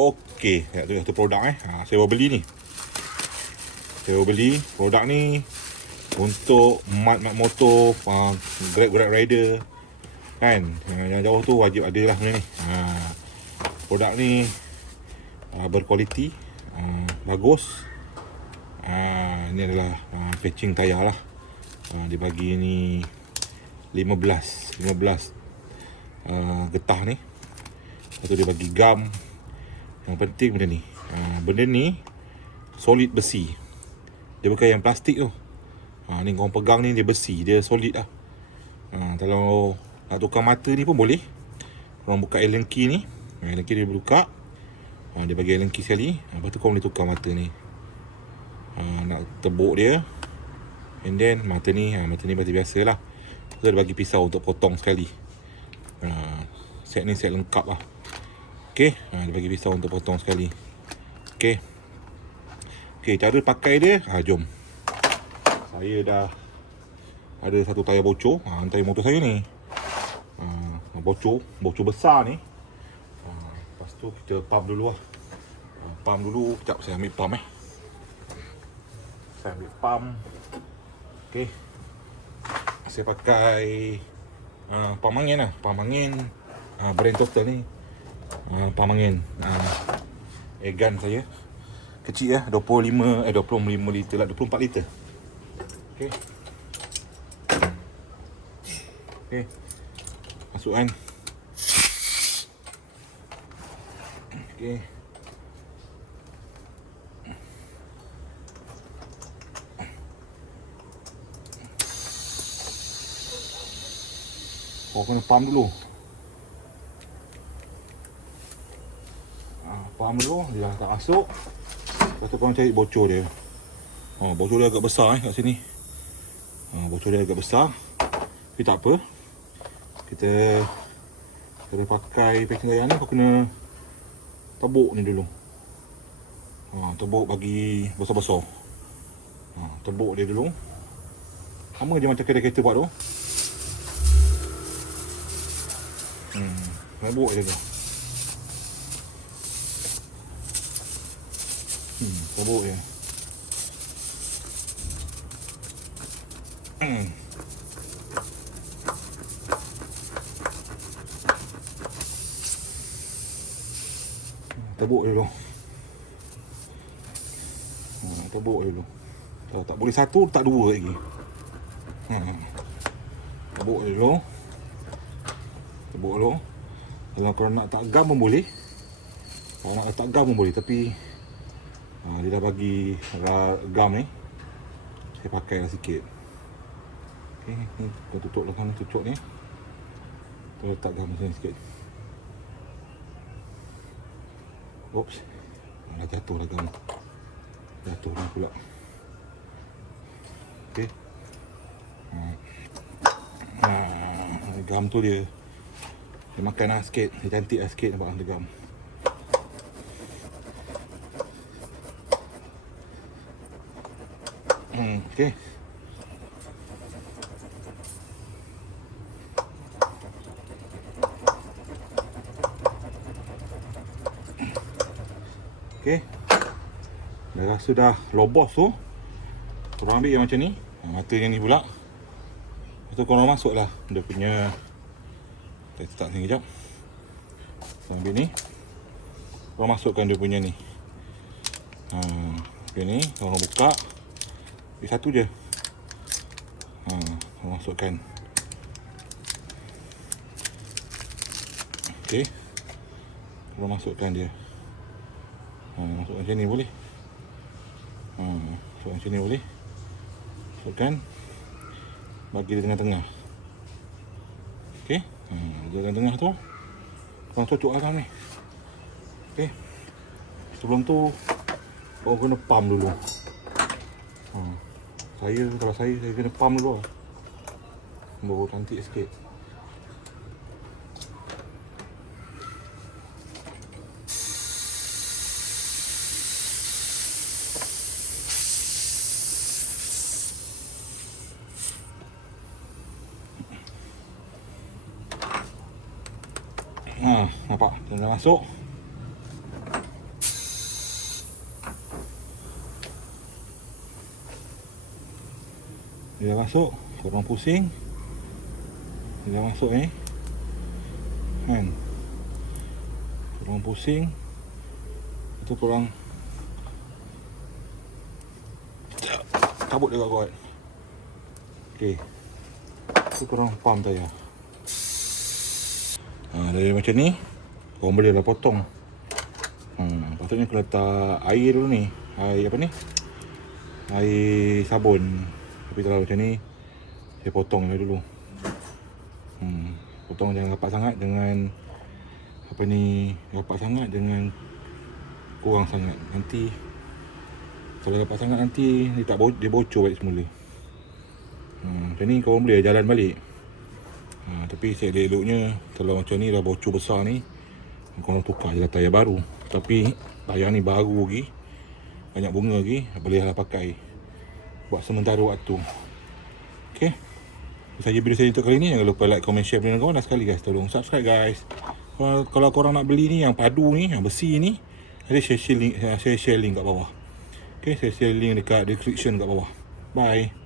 Okey, ya, tu satu produk eh. Ha, saya baru beli ni. Saya baru beli produk ni untuk mat-mat motor, uh, grab-grab rider. Kan? Yang, yang jauh tu wajib ada lah ni. Ha, produk ni uh, berkualiti, uh, bagus. Uh, ni adalah uh, patching tayar lah. Uh, dia bagi ni 15 15 uh, getah ni. Lepas tu dia bagi gam. Yang penting benda ni. Uh, benda ni solid besi. Dia bukan yang plastik tu. Ha, ni korang pegang ni dia besi, dia solid lah. Ha, kalau nak tukar mata ni pun boleh. Korang buka Allen key ni. Ha, Allen key dia buka. Ha, dia bagi Allen key sekali. Ha, lepas tu korang boleh tukar mata ni. Ha, nak tebuk dia. And then mata ni, ha, mata ni mata biasa lah. Tu dia bagi pisau untuk potong sekali. Ha, set ni set lengkap lah. Okay, ha, dia bagi pisau untuk potong sekali. Okay. Okay, cara pakai dia, ha, jom. Saya dah ada satu tayar bocor. Ha, tayar motor saya ni. Ha, bocor bocor besar ni. Ha, lepas tu kita pump dulu lah. Ha, pump dulu. Sekejap saya ambil pump eh. Saya ambil pump. Ok saya pakai uh, pump angin lah. Pump angin. Uh, brand total ni uh, pump angin uh, Egan saya kecil ya 25 eh 25 liter lah 24 liter Okey. Okey. Masukkan. Okey. Oh, kena pump dulu. Pump dulu, dia tak masuk. Lepas tu korang cari bocor dia. Oh, bocor dia agak besar eh kat sini. Ha, bocor dia agak besar. Tapi tak apa. Kita kena pakai packing daya ni kau kena tebuk ni dulu. Ha, tebuk bagi besar-besar. Ha, tebuk dia dulu. Sama je macam kereta-kereta buat tu. Hmm, tebuk dia tu. Hmm, tebuk dia. Hmm. Tebuk dulu. Hmm, tebuk dulu. Tak, tak boleh satu, tak dua lagi. Hmm. Tebuk dulu. Tebuk dulu. Kalau korang nak tak gam pun boleh. Kalau nak letak gam pun boleh. Tapi ha, dia dah bagi gam ni. Saya pakai lah sikit. Okay, ni kita tutup lah ni, tutup ni. Kita letak gam sini sikit. Oops. Dah jatuh lah gam. Jatuh dah pula. Okay. Ha. Ha. Gam tu dia. Dia makan lah sikit. Dia cantik lah sikit nampak ada gam. Okay. Okey. Dah rasa dah lobos tu. Korang ambil yang macam ni. Mata yang ni pula. Lepas tu korang masuk lah. Dia punya. Kita start sini kejap. Kita ambil ni. Korang masukkan dia punya ni. Ha, okay ni. Korang buka. Ambil satu je. Ha, masukkan. Okey. Korang masukkan dia. Ha, masuk macam ni boleh. Ha, masuk macam ni boleh. Masukkan. Bagi di tengah-tengah. Okey. Ha, di tengah-tengah tu. Korang cocok lah ni. Okey. Sebelum tu, korang kena pump dulu. Ha, saya, kalau saya, saya kena pump dulu. Baru cantik sikit. Ha, nampak? Dia dah masuk. Dia dah masuk Korang pusing. Dia dah masuk eh Kan? Korang pusing. Itu korang Cabut dia kuat Okay Itu korang pump tayar ha, Dari macam ni Korang boleh lah potong. Hmm, Patutnya kau letak air dulu ni. Air apa ni? Air sabun Tapi kalau macam ni Saya potong dia dulu. Hmm, Potong jangan rapat sangat Dengan Apa ni Rapat sangat dengan Kurang sangat. Nanti Kalau rapat sangat nanti Dia, tak bo- dia bocor balik semula. Hmm, Macam ni korang boleh jalan balik. Ha, Tapi saya eloknya Kalau macam ni dah bocor besar ni Korang tukar je lah tayar baru. Tapi Tayar ni baru lagi Banyak bunga lagi Boleh lah pakai Buat sementara waktu. Okay Itu saja video saya untuk kali ni. Jangan lupa like, comment, share dengan kawan Dan sekali guys. Tolong subscribe guys. Kalau, kalau korang nak beli ni Yang padu ni Yang besi ni Nanti saya share link, saya share link kat bawah. Okay saya share link dekat description kat bawah. Bye